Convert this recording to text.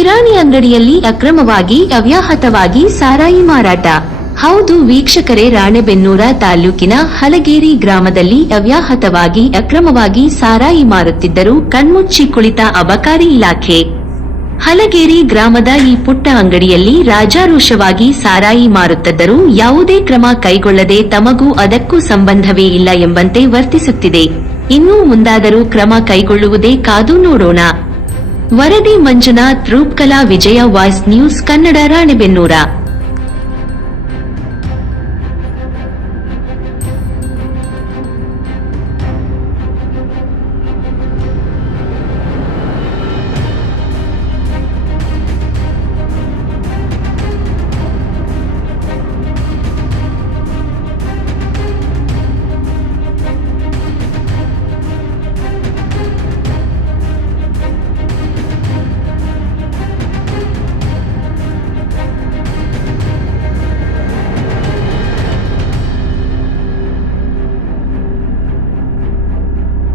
ಕಿರಾಣಿ ಅಂಗಡಿಯಲ್ಲಿ ಅಕ್ರಮವಾಗಿ ಅವ್ಯಾಹತವಾಗಿ ಸಾರಾಯಿ ಮಾರಾಟ. ಹೌದು ವೀಕ್ಷಕರೇ, ರಾಣೆಬೆನ್ನೂರ ತಾಲೂಕಿನ ಹಲಗೇರಿ ಗ್ರಾಮದಲ್ಲಿ ಅವ್ಯಾಹತವಾಗಿ ಅಕ್ರಮವಾಗಿ ಸಾರಾಯಿ ಮಾರುತ್ತಿದ್ದರು ಕಣ್ಮುಚ್ಚಿ ಕುಳಿತ ಅಬಕಾರಿ ಇಲಾಖೆ. ಹಲಗೇರಿ ಗ್ರಾಮದ ಈ ಪುಟ್ಟ ಅಂಗಡಿಯಲ್ಲಿ ರಾಜಾರೋಷವಾಗಿ ಸಾರಾಯಿ ಮಾರುತ್ತಿದ್ದರು. ಯಾವುದೇ ಕ್ರಮ ಕೈಗೊಳ್ಳದೆ ತಮಗೂ ಅದಕ್ಕೂ ಸಂಬಂಧವೇ ಇಲ್ಲ ಎಂಬಂತೆ ವರ್ತಿಸುತ್ತಿದೆ. ಇನ್ನೂ ಮುಂದಾದರೂ ಕ್ರಮ ಕೈಗೊಳ್ಳುವುದೇ ಕಾದು ನೋಡೋಣ. ವರದಿ ಮಂಜುನಾಥ್, ರೂಪ್ಕಲಾ, ವಿಜಯ, ವಾಯ್ಸ್ ನ್ಯೂಸ್ ಕನ್ನಡ, ರಾಣೆಬೆನ್ನೂರ.